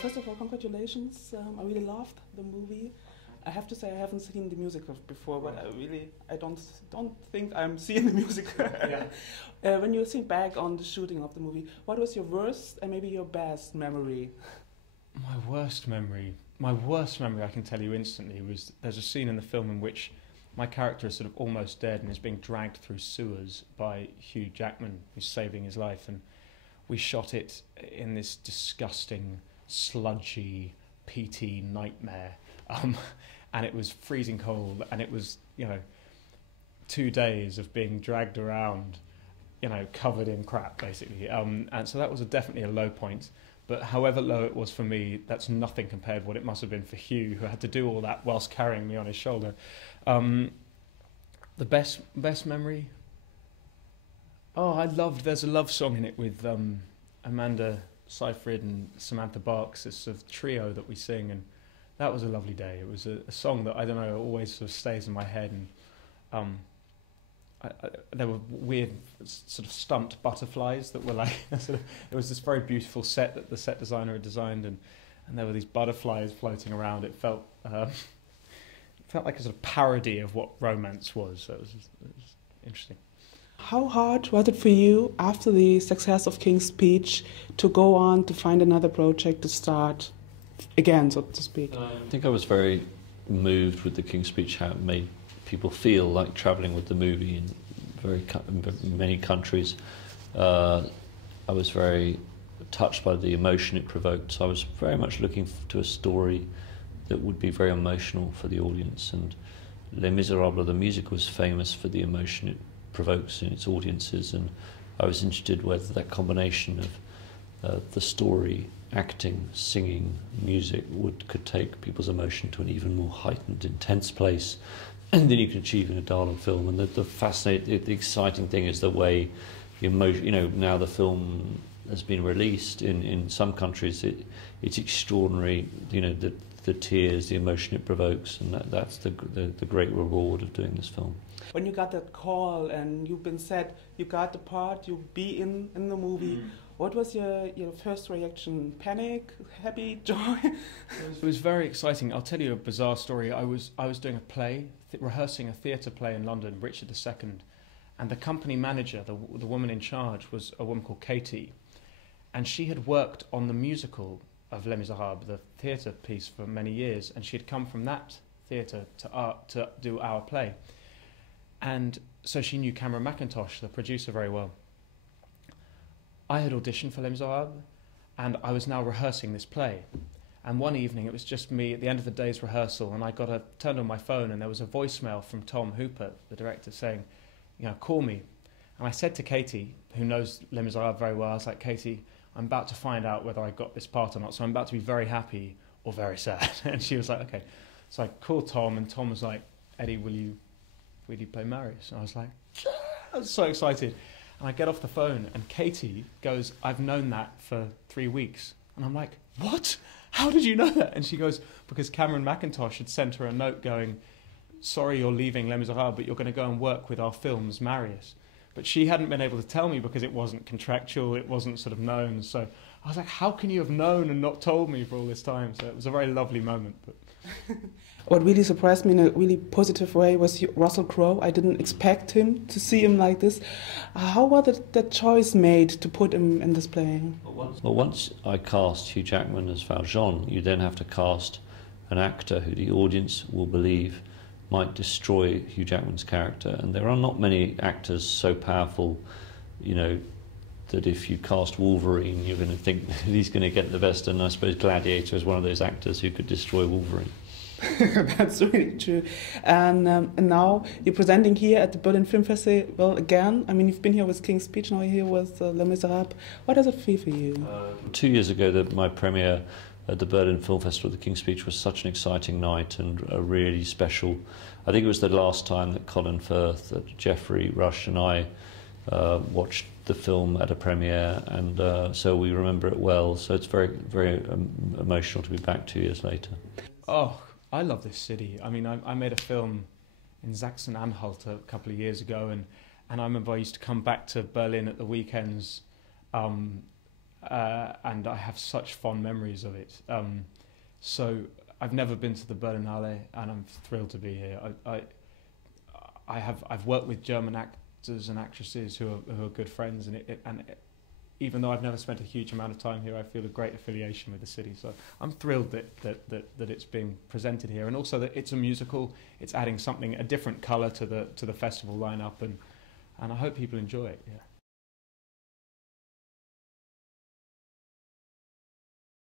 First of all, congratulations. I really loved the movie. I have to say I haven't seen the musical before, but I don't think I'm seeing the musical. Yeah. When you think back on the shooting of the movie, what was your worst and maybe your best memory? My worst memory I can tell you instantly was there's a scene in the film in which my character is sort of almost dead and is being dragged through sewers by Hugh Jackman, who's saving his life, and we shot it in this disgusting, sludgy, peaty nightmare. And it was freezing cold, and it was, 2 days of being dragged around, covered in crap, basically. And so that was definitely a low point. But however low it was for me, that's nothing compared to what it must have been for Hugh, who had to do all that whilst carrying me on his shoulder. The best memory? Oh, there's a love song in it with Amanda Seyfried and Samantha Barks. It's a trio that we sing, and that was a lovely day. It was a song that, I don't know, always sort of stays in my head. And there were weird sort of stumped butterflies that were like, it was this very beautiful set that the set designer had designed, and there were these butterflies floating around. It felt like a sort of parody of what romance was. So it was interesting. How hard was it for you, after the success of King's Speech, to go on to find another project to start again, so to speak? I think I was very moved with the King's Speech, how it made people feel like travelling with the movie in many countries. I was very touched by the emotion it provoked, so I was very much looking to a story that would be very emotional for the audience. And Les Misérables, the music, was famous for the emotion it provokes in its audiences, and I was interested whether that combination of the story, acting, singing, music could take people's emotion to an even more heightened, intense place than you can achieve in a dialogue film. And the exciting thing is the way the emotion, now the film has been released in some countries, it's extraordinary, the tears, the emotion it provokes, and that's the great reward of doing this film. When you got that call and you've been said you got the part, you'll be in the movie, what was your first reaction? Panic, happy, joy? It was very exciting. I'll tell you a bizarre story. I was doing a play, rehearsing a theatre play in London, Richard II, and the company manager, the woman in charge, was a woman called Katie, and she had worked on the musical of Les Misérables, the theatre piece, for many years, and she had come from that theatre to do our play. And so she knew Cameron Mackintosh, the producer, very well. I had auditioned for Les Misérables, and I was now rehearsing this play. And one evening, it was just me at the end of the day's rehearsal, and I turned on my phone, and there was a voicemail from Tom Hooper, the director, saying, call me. And I said to Katie, who knows Les Misérables very well, I was like, Katie, I'm about to find out whether I got this part or not, so I'm about to be very happy or very sad. And she was like, okay. So I called Tom, and Tom was like, Eddie, will you play Marius? And I was like, yeah! I was so excited. And I get off the phone, and Katie goes, I've known that for 3 weeks. And I'm like, what? How did you know that? And she goes, because Cameron Mackintosh had sent her a note going, sorry you're leaving Les Misérables, but you're going to go and work with our films, Marius. But she hadn't been able to tell me because it wasn't contractual, it wasn't sort of known. So I was like, how can you have known and not told me for all this time? So it was a very lovely moment. But what really surprised me in a really positive way was Russell Crowe. I didn't expect him to see him like this. How was that choice made to put him in this play? Well, once I cast Hugh Jackman as Valjean, you then have to cast an actor who the audience will believe might destroy Hugh Jackman's character. And there are not many actors so powerful, that if you cast Wolverine, you're going to think that he's going to get the best. And I suppose Gladiator is one of those actors who could destroy Wolverine. That's really true. And now you're presenting here at the Berlin Film Festival again. I mean, you've been here with King's Speech, now you're here with Les Misérables. What does it feel for you? 2 years ago, my premiere at the Berlin Film Festival, the King's Speech, was such an exciting night and a really special. I think it was the last time that Colin Firth, Geoffrey Rush and I watched the film at a premiere, and so we remember it well. So it's very, very emotional to be back 2 years later. Oh, I love this city. I mean, I made a film in Sachsen-Anhalt a couple of years ago, and I remember I used to come back to Berlin at the weekends and I have such fond memories of it. So I've never been to the Berlinale, and I'm thrilled to be here. I've worked with German actors and actresses who are good friends, and even though I've never spent a huge amount of time here, I feel a great affiliation with the city. So I'm thrilled that it's being presented here, and also that it's a musical. It's adding a different colour to the festival lineup, and I hope people enjoy it. Yeah.